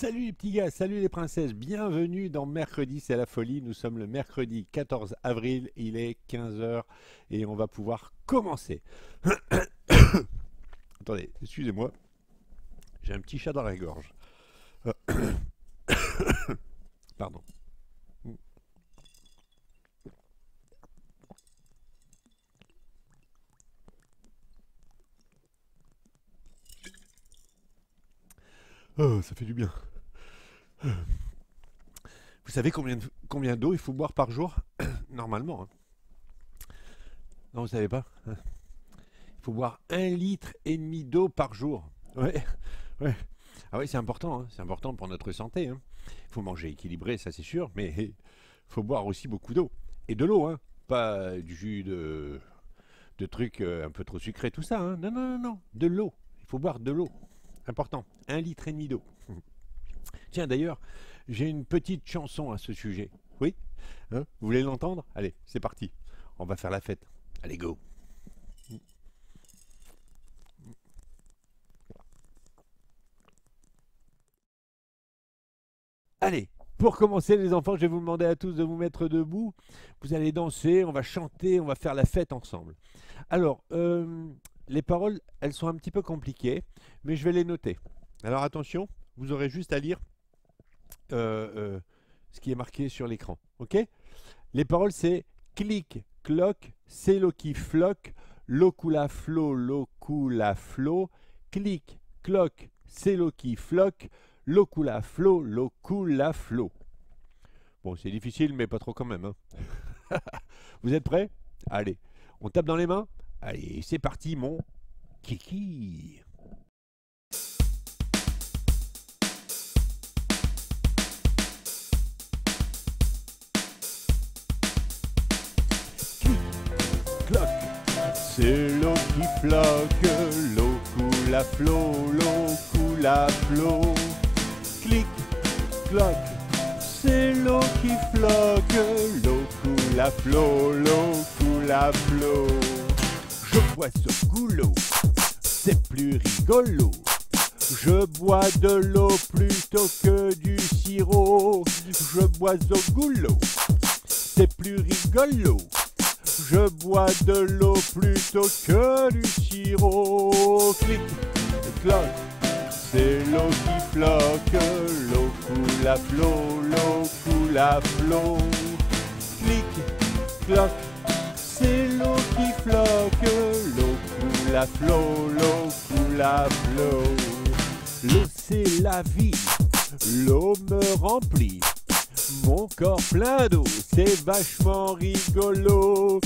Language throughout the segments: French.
Salut les petits gars, salut les princesses, bienvenue dans Mercredi c'est la folie. Nous sommes le mercredi 14 avril, il est 15 heures et on va pouvoir commencer. Attendez, excusez-moi, j'ai un petit chat dans la gorge. Pardon. Oh, ça fait du bien. Vous savez combien d'eau il faut boire par jour? Normalement, hein. Non, vous savez pas? Il faut boire 1,5 litre d'eau par jour. Ouais, ouais. Ah oui, c'est important, hein. C'est important pour notre santé, hein. Il faut manger équilibré, ça c'est sûr, mais il faut boire aussi beaucoup d'eau. Et de l'eau, hein. Pas du jus de trucs un peu trop sucrés, tout ça, hein. Non, non, non, non. De l'eau. Il faut boire de l'eau. Important. 1,5 litre d'eau. Tiens, d'ailleurs, j'ai une petite chanson à ce sujet. Oui, hein, vous voulez l'entendre? Allez, c'est parti. On va faire la fête. Allez, go. Allez, pour commencer les enfants, je vais vous demander à tous de vous mettre debout. Vous allez danser, on va chanter, on va faire la fête ensemble. Alors, les paroles, elles sont un petit peu compliquées, mais je vais les noter. Alors attention, vous aurez juste à lire ce qui est marqué sur l'écran. Ok? Les paroles, c'est clic, cloc, c'est l'eau qui floque, l'eau coule à flot, clic, cloc, c'est l'eau qui floque, l'eau coule à flot. Bon, c'est difficile, mais pas trop quand même, hein. Vous êtes prêts? Allez, on tape dans les mains? Allez, c'est parti, mon kiki. Cloc, c'est l'eau qui floque, l'eau coule à flot, clic, cloc, c'est l'eau qui floque, l'eau coule à flot, je bois ce goulot, c'est plus rigolo, je bois de l'eau plutôt que du sirop, je bois au goulot, c'est plus rigolo. Je bois de l'eau plutôt que du sirop. Clic, cloc, c'est l'eau qui floque, l'eau coule à flot, Clic, cloc, c'est l'eau qui floque, l'eau coule à flot, L'eau c'est la vie, l'eau me remplit. Mon corps plein d'eau, c'est vachement rigolo.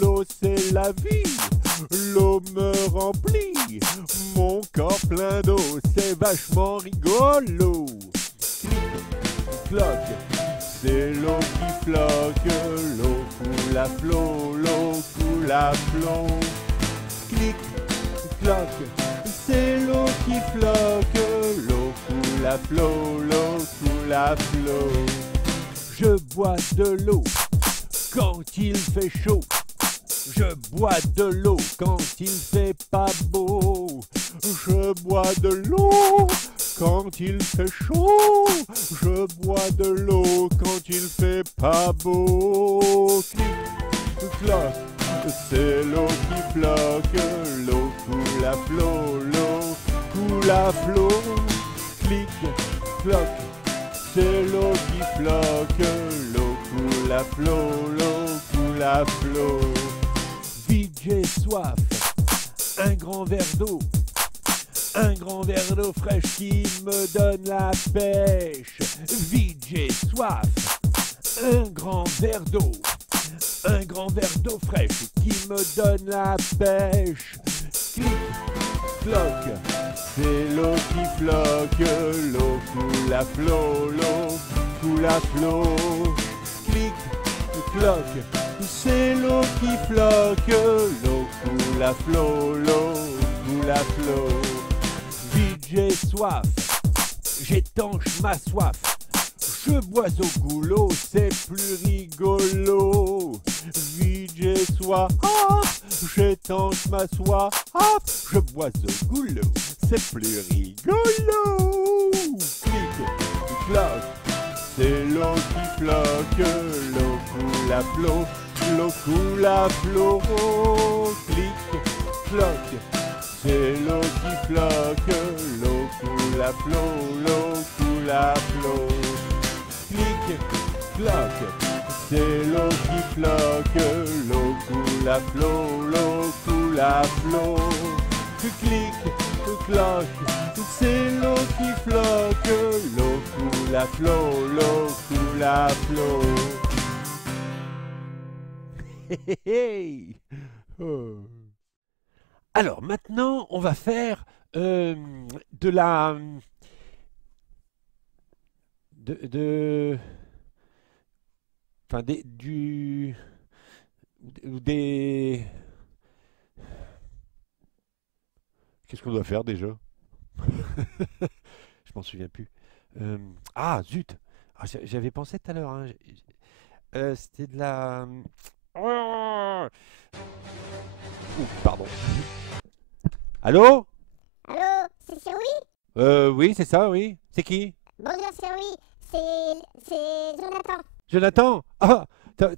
L'eau c'est la vie, l'eau me remplit. Mon corps plein d'eau, c'est vachement rigolo. Clic, cloc, c'est l'eau qui floque, l'eau coule à flot, Clic, cloc, c'est l'eau qui floque, l'eau coule à flot, Je bois de l'eau quand il fait chaud. Je bois de l'eau quand il fait pas beau. Je bois de l'eau quand il fait chaud. Je bois de l'eau quand il fait pas beau. Clic, cloc, c'est l'eau qui floque, l'eau coule à flot, Clic, cloc, c'est l'eau qui floque, l'eau coule à flot. Vite, j'ai soif, un grand verre d'eau fraîche qui me donne la pêche. Vite, j'ai soif, un grand verre d'eau fraîche qui me donne la pêche. Clic, cloc, c'est l'eau qui floque, l'eau coule à flot, Clic, cloc, c'est l'eau qui floque, l'eau coule à flot, Vite, j'ai soif, j'étanche ma soif. Je bois au goulot, c'est plus rigolo. Vite, j'ai soif, j'étanche ma soif. Je bois au goulot, c'est plus rigolo. Clic, floque, c'est l'eau qui floque, l'eau coule à flot, l'eau coule à flot, clic, floque, c'est l'eau qui floque, l'eau coule à flot, l'eau coule à flot, clic, floque, c'est l'eau qui floque, l'eau coule à flot, l'eau coule à flot, clic, cloque, c'est l'eau qui floque, l'eau coule à flot, l'eau coule à flot. Oh. Alors maintenant, on va faire de la enfin des qu'est-ce qu'on doit faire déjà? Je m'en souviens plus. Ah zut! Ah, j'avais pensé tout à l'heure. Hein. C'était de la. Oh ouh, pardon. Allô? Allô, c'est Chérie? Oui, c'est ça, oui. C'est qui? Bonjour Chérie, c'est Jonathan. Jonathan? Ah,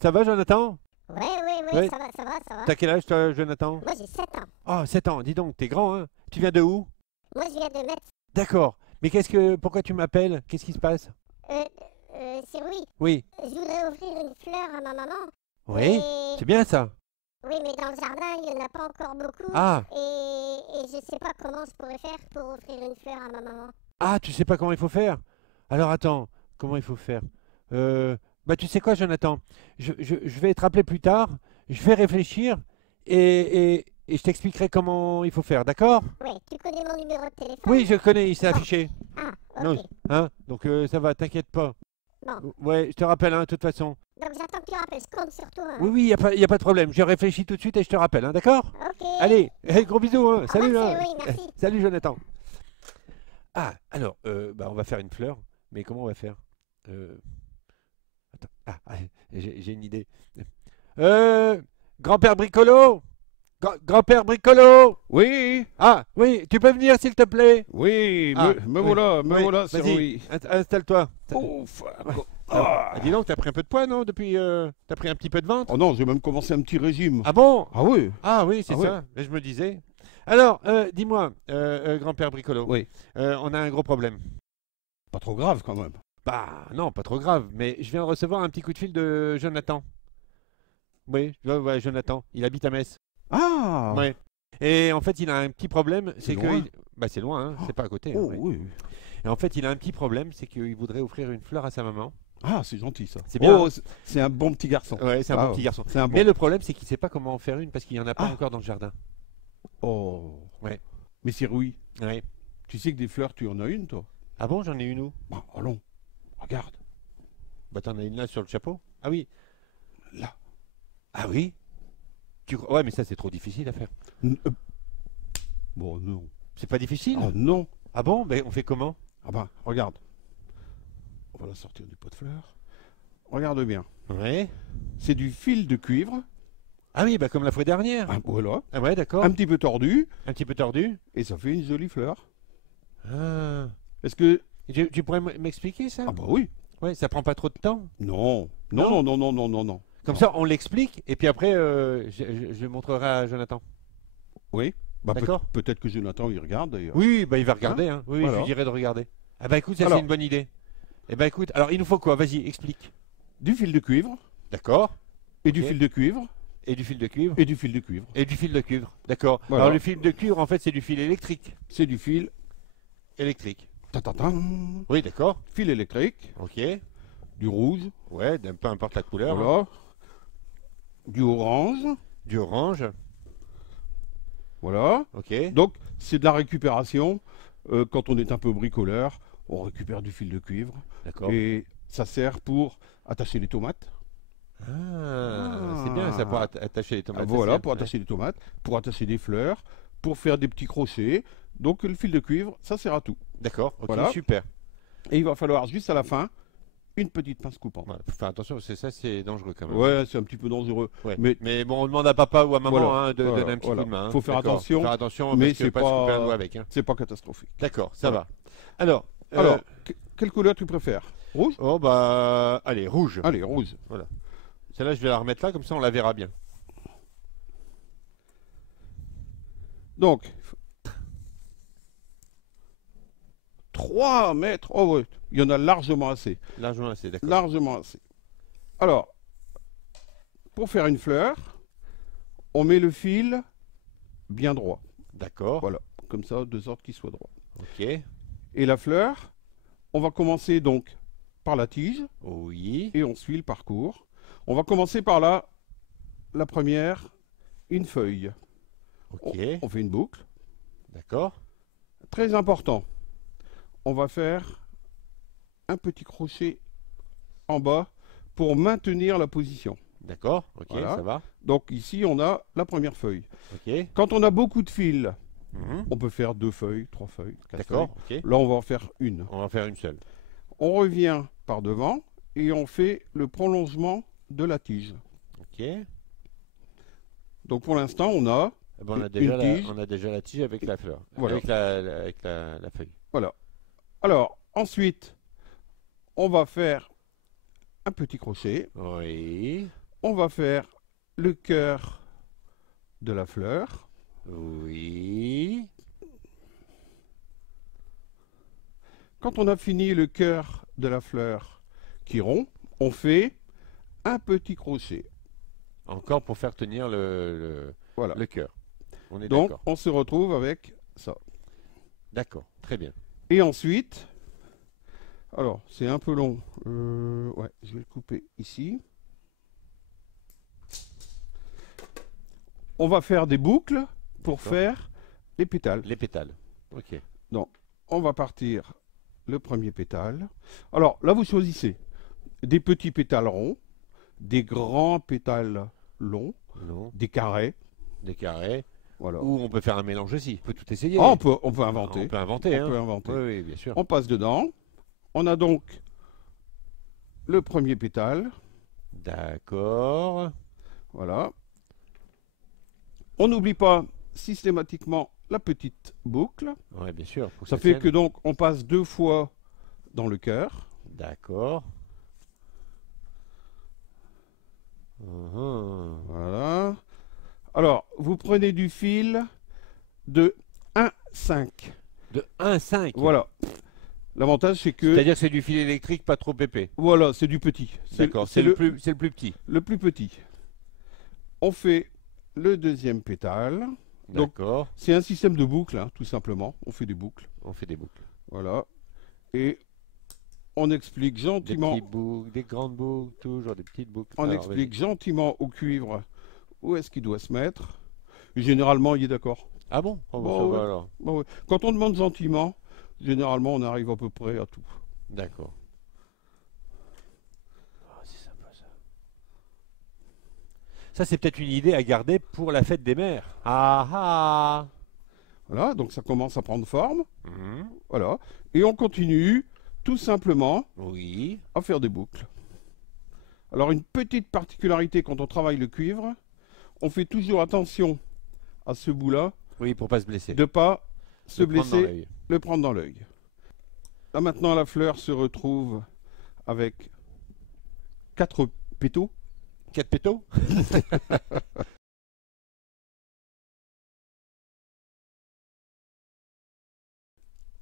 ça va, Jonathan? Ouais, ça va. T'as quel âge, toi, Jonathan? Moi j'ai 7 ans. Ah, 7 ans. Dis donc, t'es grand, hein? Tu viens de où? Moi je viens de Metz. D'accord. Mais pourquoi tu m'appelles? Qu'est-ce qui se passe? Chérie, Oui. je voudrais offrir une fleur à ma maman. Oui, Et... c'est bien ça. Oui, mais dans le jardin, il n'y en a pas encore beaucoup. Ah, Et je sais pas comment je pourrais faire pour offrir une fleur à ma maman. ah, tu sais pas comment il faut faire? Alors attends, comment il faut faire? Bah tu sais quoi, Jonathan? Je vais te rappeler plus tard, je vais réfléchir et je t'expliquerai comment il faut faire, d'accord? Oui, tu connais mon numéro de téléphone? Oui, je connais, il s'est affiché. Ah, Non, ok. hein? Donc ça va, t'inquiète pas. Bon, Ouais, je te rappelle, hein, de toute façon. donc j'attends que tu rappelles, je compte sur toi. Hein. Oui, oui, y a pas de problème. Je réfléchis tout de suite et je te rappelle, hein, d'accord? Ok. Allez, gros bisous, hein. Salut, revoir, hein. Chérie, merci. Salut, Jonathan. Ah, alors, bah, on va faire une fleur, mais comment on va faire? Attends, j'ai une idée. Grand-père Bricolo? Grand-père Bricolo? Oui, Ah, oui, tu peux venir, s'il te plaît? oui, Ah, me oui, voilà, oui, voilà, c'est vas-y, oui. installe-toi. Ouf. Dis donc, t'as pris un peu de poids, non? Depuis, t'as pris un petit peu de ventre? Oh non, j'ai même commencé un petit régime. Ah bon? Ah oui, Ah oui, c'est Ah oui. ça. Mais je me disais. Alors, dis-moi, grand-père Bricolo, oui. on a un gros problème. Pas trop grave quand même. Bah non, pas trop grave, mais je viens de recevoir un petit coup de fil de Jonathan. Oui, ouais, Jonathan, il habite à Metz. Ah. Ouais. Et en fait, il a un petit problème, C'est c'est que... loin. Bah c'est loin, hein, c'est pas à côté. Oh ouais. oui. Et en fait, il a un petit problème, c'est qu'il voudrait offrir une fleur à sa maman. Ah, c'est gentil ça. C'est bien, Oh, hein. c'est un bon petit garçon. Ouais, c'est un Ah, bon petit garçon. C'est un bon. Mais le problème, c'est qu'il sait pas comment en faire une parce qu'il y en a pas Ah. encore dans le jardin. Oh. Ouais. Mais c'est oui. Ouais. Tu sais que des fleurs, tu en as une toi? Ah bon, j'en ai une où? Bon, allons. Regarde. Bah t'en as une là sur le chapeau? Ah oui. Là. Ah oui? Ouais, mais ça c'est trop difficile à faire. N- euh, Bon, non. C'est pas difficile? Oh non. Ah bon? Ben on fait comment? Ah bah, regarde. On va la sortir du pot de fleurs. Regarde bien. Ouais. C'est du fil de cuivre. Ah oui, bah comme la fois dernière. Ah, voilà. Ah ouais, d'accord. Un petit peu tordu. Un petit peu tordu. Et ça fait une jolie fleur. Ah. Est-ce que... Tu pourrais m'expliquer ça? Ah bah oui. Ouais, ça prend pas trop de temps. Non. Non. Non. Comme ça, on l'explique et puis après, je montrerai à Jonathan. Oui. Bah, D'accord. peut-être que Jonathan il regarde d'ailleurs. Oui, bah il va regarder. Hein. Oui, je Voilà. lui dirai de regarder. Ah bah écoute, ça c'est Alors. une bonne idée. Eh bah écoute, alors il nous faut quoi? Vas-y, explique. Du fil de cuivre. D'accord. Et Ok. du fil de cuivre. Et du fil de cuivre. Et du fil de cuivre. Et du fil de cuivre. D'accord. Voilà. Alors le fil de cuivre, en fait, c'est du fil électrique. C'est du fil. Électrique. Ta-ta-ta. Oui, d'accord. Fil électrique. Ok. Du rouge. Ouais, peu importe la couleur. Hein. Voilà. Du orange. Du orange. Voilà. Ok. Donc, c'est de la récupération. Quand on est un peu bricoleur, on récupère du fil de cuivre. D'accord. Et ça sert pour attacher les tomates. Ah, c'est bien ça pour attacher les Ah, tomates. voilà, ça, pour attacher les tomates, pour attacher des fleurs, pour faire des petits crochets. Donc, le fil de cuivre, ça sert à tout. D'accord, ok, Voilà. super. Et il va falloir juste à la fin une petite pince coupante. Ouais, faut faire attention, c'est dangereux quand même. Ouais, c'est un petit peu dangereux. Ouais. Mais Mais bon, on demande à papa ou à maman Voilà, hein, de voilà, donner un petit voilà. coup de main. Hein. Faut faire D'accord. attention, Faire attention, mais parce que c'est pas se couper un pas- doigt avec. Hein. c'est pas catastrophique. D'accord, ça Voilà. va. Alors, Alors, quelle couleur tu préfères? Rouge? Oh bah, allez, rouge. Allez, rouge. Celle-là, je vais la remettre là, comme ça on la verra bien. Donc, 3 mètres. Oh oui, il y en a largement assez. Largement assez, d'accord. Largement assez. Alors, pour faire une fleur, on met le fil bien droit. D'accord. Voilà, comme ça, de sorte qu'il soit droit. Ok. Et la fleur, on va commencer donc par la tige Oui. et on suit le parcours. On va commencer par la première, une feuille. Ok. On fait une boucle. D'accord. Très important, on va faire un petit crochet en bas pour maintenir la position. D'accord. Ok, Voilà. ça va. Donc ici, on a la première feuille. Ok. Quand on a beaucoup de fils, Mhm. on peut faire 2 feuilles, 3 feuilles, 4 D'accord. feuilles. Ok. Là, on va en faire une. On va en faire une seule. On revient par devant et on fait le prolongement de la tige. Ok. Eh Donc pour l'instant, on a ben, on a Une déjà tige. on a déjà la tige avec la fleur. Voilà. Avec la feuille. Voilà. Alors, ensuite, on va faire un petit crochet. Oui. On va faire le cœur de la fleur. Oui. Quand on a fini le cœur de la fleur qui rompt, on fait un petit crochet. Encore pour faire tenir Voilà. le cœur. On est Donc, d'accord. on se retrouve avec ça. D'accord. Très bien. Et ensuite, alors, c'est un peu long. Ouais, je vais le couper ici. On va faire des boucles pour D'accord. faire les pétales. Les pétales. Ok. Donc, on va partir le premier pétale. Alors, là, vous choisissez des petits pétales ronds, des grands pétales longs, Non. des carrés. Des carrés. Voilà. Ou on peut faire un mélange aussi. On peut tout essayer. Ah, on peut inventer. On peut inventer. On hein. peut inventer. Oui, oui, bien sûr. On passe dedans. On a donc le premier pétale. D'accord. Voilà. On n'oublie pas systématiquement la petite boucle. Oui, bien sûr. Faut Ça ça fait tienne. que donc on passe 2 fois dans le cœur. D'accord. Mhm. Voilà. Alors, vous prenez du fil de 1,5. De 1,5. Voilà. L'avantage, c'est que C'est-à-dire que c'est du fil électrique pas trop épais. voilà, c'est du petit. D'accord. C'est le plus petit. le plus petit. On fait le deuxième pétale. Donc, D'accord. c'est un système de boucles, hein, tout simplement. On fait des boucles. On fait des boucles. Voilà. Et on explique Des gentiment, petites boucles, des grandes boucles, toujours des petites boucles. on Alors, explique gentiment au cuivre où est-ce qu'il doit se mettre. Généralement, il est d'accord. vas-y. Ah bon? Oh, bah, Bah ça ouais. va alors. Bon, ouais. Quand on demande gentiment, généralement, on arrive à peu près à tout. D'accord. Ah, c'est sympa ça. Ça, c'est peut-être une idée à garder pour la fête des mères. Ah ah. Voilà, donc ça commence à prendre forme. Mhm. Voilà. Et on continue tout simplement Oui. à faire des boucles. Alors, une petite particularité quand on travaille le cuivre, on fait toujours attention à ce bout-là, Oui, pour pas se blesser. de ne pas se Le prendre dans blesser, l'œil. le prendre dans l'œil. Là maintenant, la fleur se retrouve avec 4 pétaux. 4 pétaux?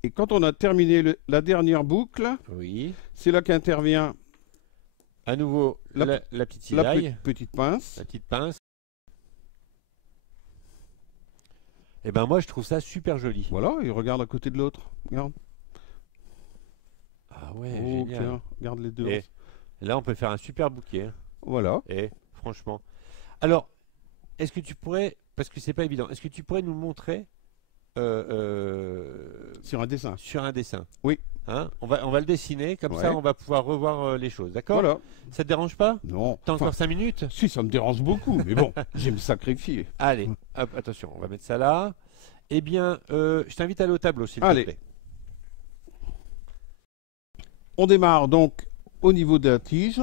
Et quand on a terminé la dernière boucle, Oui. c'est là qu'intervient À nouveau, La la petite la cisaille, petite pince. la petite pince. Et ben moi, je trouve ça super joli. Voilà, et regarde à côté de l'autre. Regarde. Ah ouais, Oh, génial. tiens, regarde les deux. Et là, on peut faire un super bouquet. hein. Voilà. Et franchement. Alors, est-ce que tu pourrais, parce que c'est pas évident, est-ce que tu pourrais nous montrer Sur un dessin. sur un dessin? Oui. Hein, on va le dessiner, comme ça Ouais. on va pouvoir revoir les choses, d'accord? Voilà. Ça te dérange pas? Non. T'as Enfin, encore 5 minutes? si, ça me dérange beaucoup, mais bon, je vais me sacrifier. Allez, hop, attention, on va mettre ça là. Eh bien, je t'invite à aller au tableau, s'il te Allez. plaît. On démarre donc au niveau de la tige,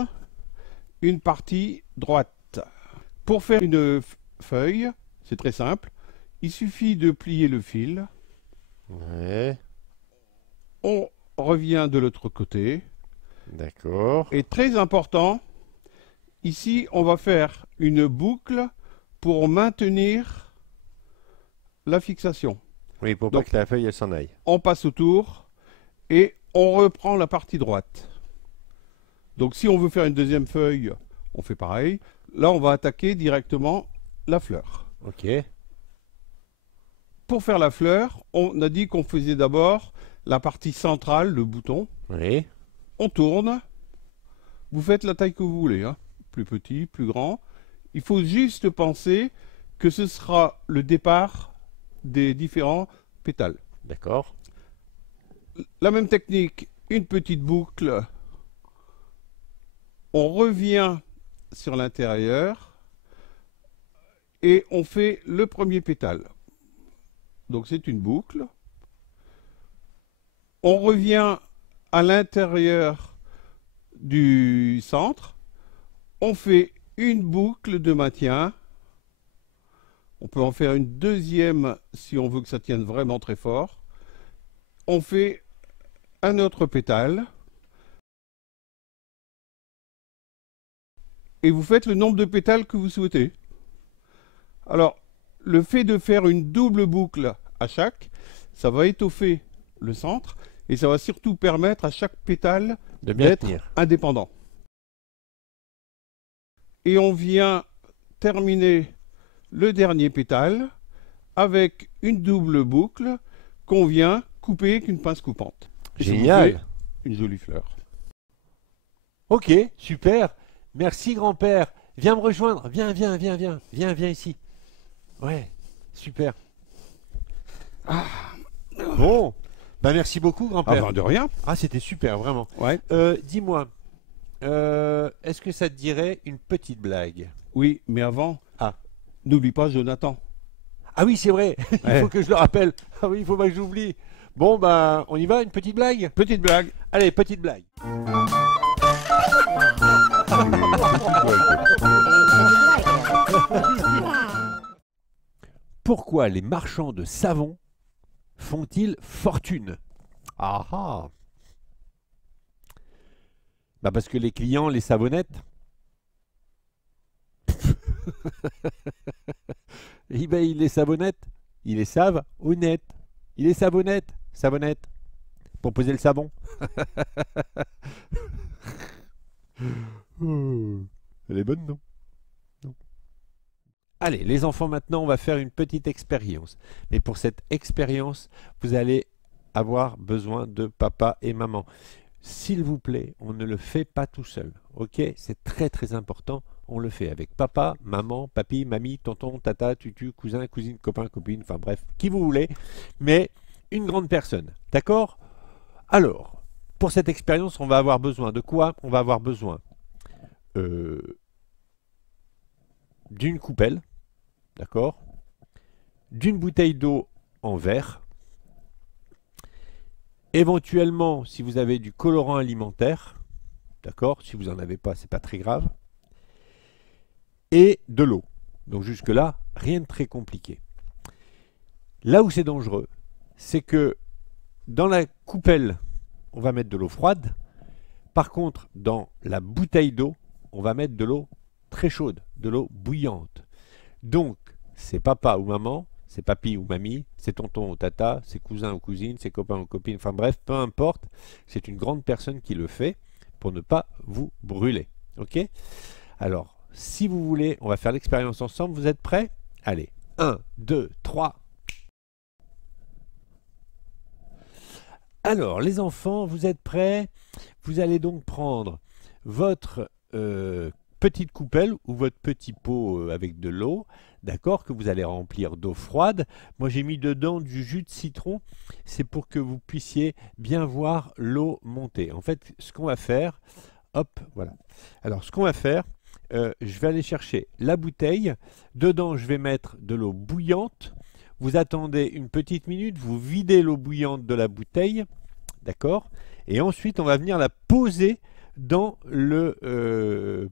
une partie droite. Pour faire une feuille, c'est très simple. Il suffit de plier le fil. Ouais. On revient de l'autre côté. D'accord. Et très important, ici, on va faire une boucle pour maintenir la fixation. Oui, pour Donc, pas que la feuille elle s'en aille. On passe autour et on reprend la partie droite. Donc si on veut faire une deuxième feuille, on fait pareil. Là, on va attaquer directement la fleur. Ok. Pour faire la fleur, on a dit qu'on faisait d'abord la partie centrale, le bouton. Oui. On tourne. Vous faites la taille que vous voulez, hein. Plus petit, plus grand. Il faut juste penser que ce sera le départ des différents pétales. D'accord. La même technique, une petite boucle. On revient sur l'intérieur et on fait le premier pétale. Donc c'est une boucle. On revient à l'intérieur du centre. On fait une boucle de maintien. On peut en faire une deuxième si on veut que ça tienne vraiment très fort. On fait un autre pétale. Et vous faites le nombre de pétales que vous souhaitez. Alors, le fait de faire une double boucle à chaque, ça va étoffer le centre et ça va surtout permettre à chaque pétale De bien d'être tenir. indépendant. Et on vient terminer le dernier pétale avec une double boucle qu'on vient couper avec une pince coupante. Et ça vous Génial. fait une jolie fleur. Ok, super. Merci grand-père. Viens me rejoindre. Viens, viens, viens, viens. Viens, viens ici. Ouais, super. Bon. Bah merci beaucoup grand-père. Avant de rien. Ah, c'était super, vraiment. Ouais. Dis-moi, est-ce que ça te dirait une petite blague? Oui, mais avant, Ah. n'oublie pas Jonathan. Ah oui, c'est vrai. Il Ouais. faut que je le rappelle. Ah oui, il faut pas que j'oublie. Bon, bah, on y va, une petite blague? Petite blague. Allez, petite blague. Pourquoi les marchands de savon font-ils fortune? Ah ah. Bah parce que les clients les savonnettent. Eh ben, ils les savonnettent. Ils les savent honnêtes. Ils les savonnettent. Savonnette. Pour poser le savon. Elle est bonne, non? Non. Allez, les enfants, maintenant, on va faire une petite expérience. Mais pour cette expérience, vous allez avoir besoin de papa et maman. S'il vous plaît, on ne le fait pas tout seul. Ok? C'est très très important. On le fait avec papa, maman, papy, mamie, tonton, tata, tutu, cousin, cousine, copain, copine, enfin bref, qui vous voulez. Mais une grande personne. D'accord? Alors, pour cette expérience, on va avoir besoin de quoi? On va avoir besoin d'une coupelle, d'accord? D'une bouteille d'eau en verre. Éventuellement, si vous avez du colorant alimentaire, d'accord? Si vous n'en avez pas, c'est pas très grave. Et de l'eau. Donc jusque-là, rien de très compliqué. Là où c'est dangereux, c'est que dans la coupelle, on va mettre de l'eau froide. Par contre, dans la bouteille d'eau, on va mettre de l'eau très chaude, de l'eau bouillante. Donc, c'est papa ou maman, c'est papy ou mamie, c'est tonton ou tata, c'est cousin ou cousine, c'est copain ou copine, enfin bref, peu importe, c'est une grande personne qui le fait pour ne pas vous brûler. Ok? Alors, si vous voulez, on va faire l'expérience ensemble. Vous êtes prêts? Allez, 1, 2, 3. Alors, les enfants, vous êtes prêts? Vous allez donc prendre votre petite coupelle ou votre petit pot avec de l'eau, d'accord, que vous allez remplir d'eau froide. Moi, j'ai mis dedans du jus de citron. C'est pour que vous puissiez bien voir l'eau monter. En fait, ce qu'on va faire, hop, voilà. Alors, ce qu'on va faire, je vais aller chercher la bouteille. Dedans, je vais mettre de l'eau bouillante. Vous attendez une petite minute, vous videz l'eau bouillante de la bouteille, d'accord? Et ensuite, on va venir la poser dans le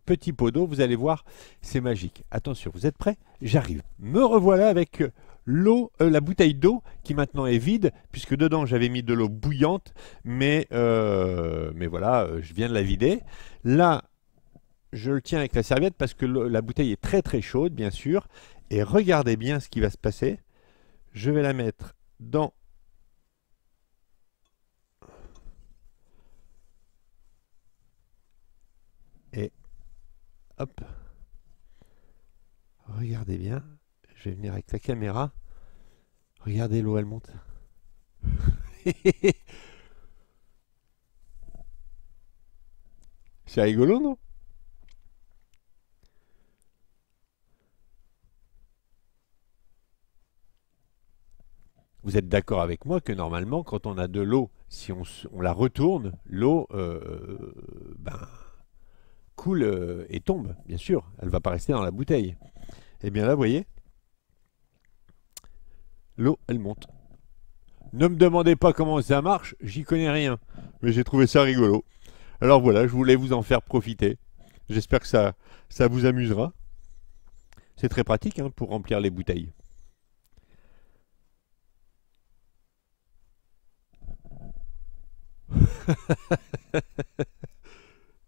petit pot d'eau. Vous allez voir, c'est magique. Attention, vous êtes prêts? J'arrive. Me revoilà avec la bouteille d'eau qui maintenant est vide, puisque dedans j'avais mis de l'eau bouillante, mais voilà, je viens de la vider. Là, je le tiens avec la serviette parce que la bouteille est très très chaude, bien sûr. Et regardez bien ce qui va se passer. Je vais la mettre dans... Et hop. Regardez bien. Je vais venir avec la caméra. Regardez l'eau, elle monte. C'est rigolo, non? Vous êtes d'accord avec moi que normalement, quand on a de l'eau, si on la retourne, l'eau coule et tombe, bien sûr. Elle ne va pas rester dans la bouteille. Et bien là, vous voyez, l'eau, elle monte. Ne me demandez pas comment ça marche, j'y connais rien. Mais j'ai trouvé ça rigolo. Alors voilà, je voulais vous en faire profiter. J'espère que ça vous amusera. C'est très pratique hein, pour remplir les bouteilles.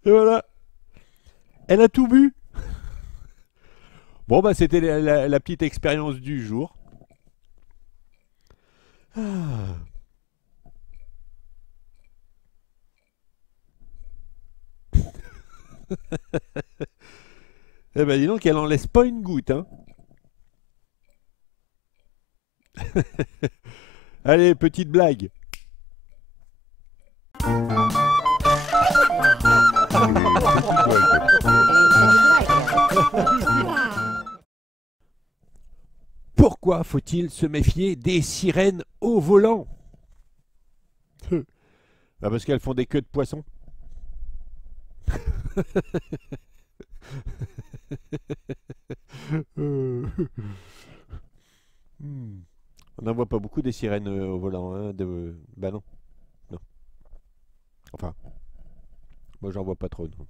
Et voilà. Elle a tout bu. Bon, bah, c'était la petite expérience du jour. Ah. Eh ben, dis donc, elle en laisse pas une goutte, hein. Allez, petite blague. Pourquoi faut-il se méfier des sirènes au volant? Bah parce qu'elles font des queues de poisson. On n'en voit pas beaucoup des sirènes au volant. Hein, bah non. Non. Enfin, moi j'en vois pas trop. Non.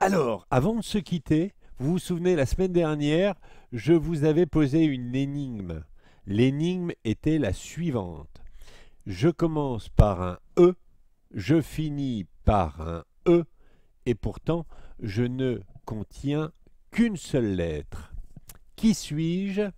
Alors, avant de se quitter, vous vous souvenez, la semaine dernière, je vous avais posé une énigme. L'énigme était la suivante. Je commence par un E, je finis par un E, et pourtant, je ne contiens qu'une seule lettre. Qui suis-je?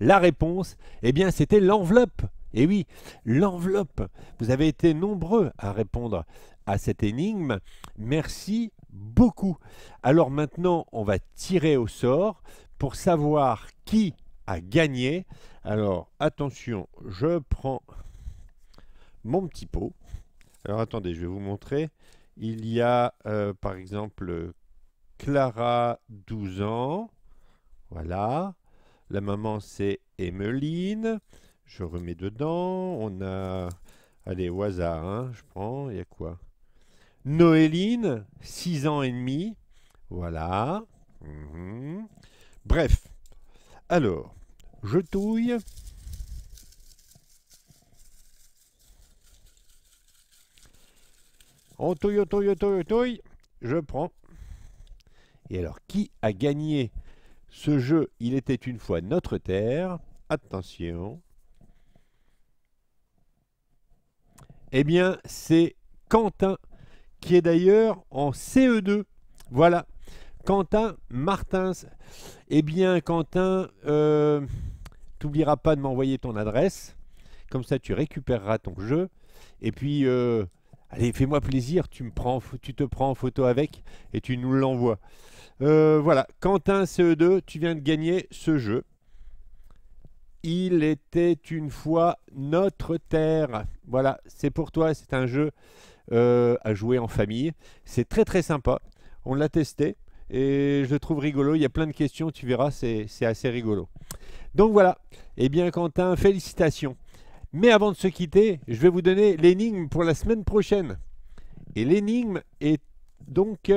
La réponse, eh bien, c'était l'enveloppe. Et oui, l'enveloppe. Vous avez été nombreux à répondre à cette énigme. Merci beaucoup. Alors maintenant, on va tirer au sort pour savoir qui a gagné. Alors, attention, je prends mon petit pot. Alors, attendez, je vais vous montrer. Il y a, par exemple, Clara, 12 ans. Voilà. La maman, c'est Emmeline. Je remets dedans. On a... Allez, au hasard, hein, je prends. Il y a quoi? Noéline, 6 ans et demi. Voilà. Bref. Alors, je touille. On touille, on touille, on touille, on touille. Je prends. Et alors, qui a gagné ce jeu? Il était une fois notre terre. Attention. Eh bien, c'est Quentin, qui est d'ailleurs en CE2. Voilà, Quentin Martins. Eh bien, Quentin, t'oublieras pas de m'envoyer ton adresse. Comme ça, tu récupéreras ton jeu. Et puis, allez, fais-moi plaisir, tu te prends en photo avec et tu nous l'envoies. Voilà, Quentin CE2, tu viens de gagner ce jeu. Il était une fois notre terre. Voilà, c'est pour toi, c'est un jeu à jouer en famille. C'est très très sympa. On l'a testé et je le trouve rigolo. Il y a plein de questions, tu verras, c'est assez rigolo. Donc voilà, eh bien Quentin, félicitations. Mais avant de se quitter, je vais vous donner l'énigme pour la semaine prochaine. Et l'énigme est donc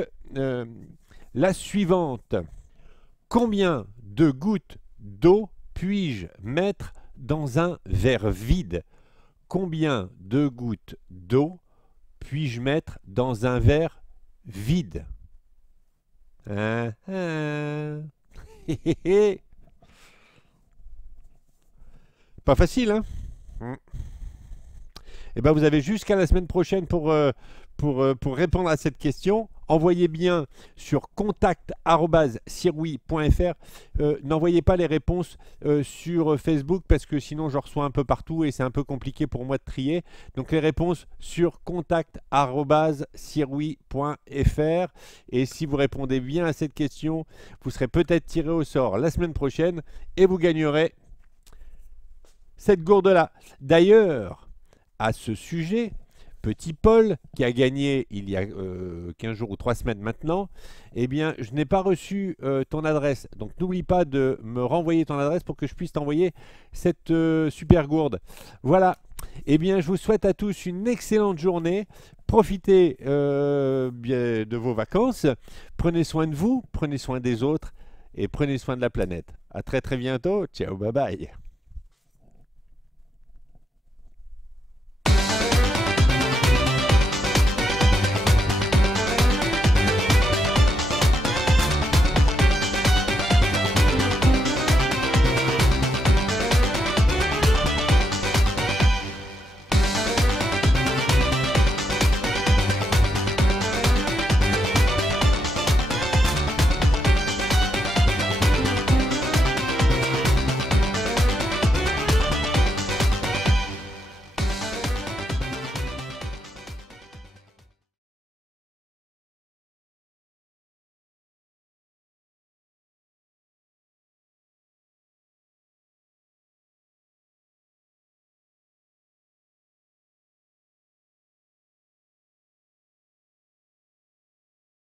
la suivante. Combien de gouttes d'eau puis-je mettre dans un verre vide? Combien de gouttes d'eau puis-je mettre dans un verre vide? Hein, hein. Pas facile, hein? Eh ben, vous avez jusqu'à la semaine prochaine pour répondre à cette question. Envoyez bien sur contact@siroui.fr. N'envoyez pas les réponses sur Facebook parce que sinon je reçois un peu partout et c'est un peu compliqué pour moi de trier. Donc les réponses sur contact@siroui.fr. Et si vous répondez bien à cette question, vous serez peut-être tiré au sort la semaine prochaine et vous gagnerez cette gourde-là. D'ailleurs, à ce sujet, petit Paul, qui a gagné il y a 15 jours ou 3 semaines maintenant, eh bien, je n'ai pas reçu ton adresse. Donc, n'oublie pas de me renvoyer ton adresse pour que je puisse t'envoyer cette super gourde. Voilà. Eh bien, je vous souhaite à tous une excellente journée. Profitez bien de vos vacances. Prenez soin de vous, prenez soin des autres et prenez soin de la planète. À très très bientôt. Ciao, bye bye.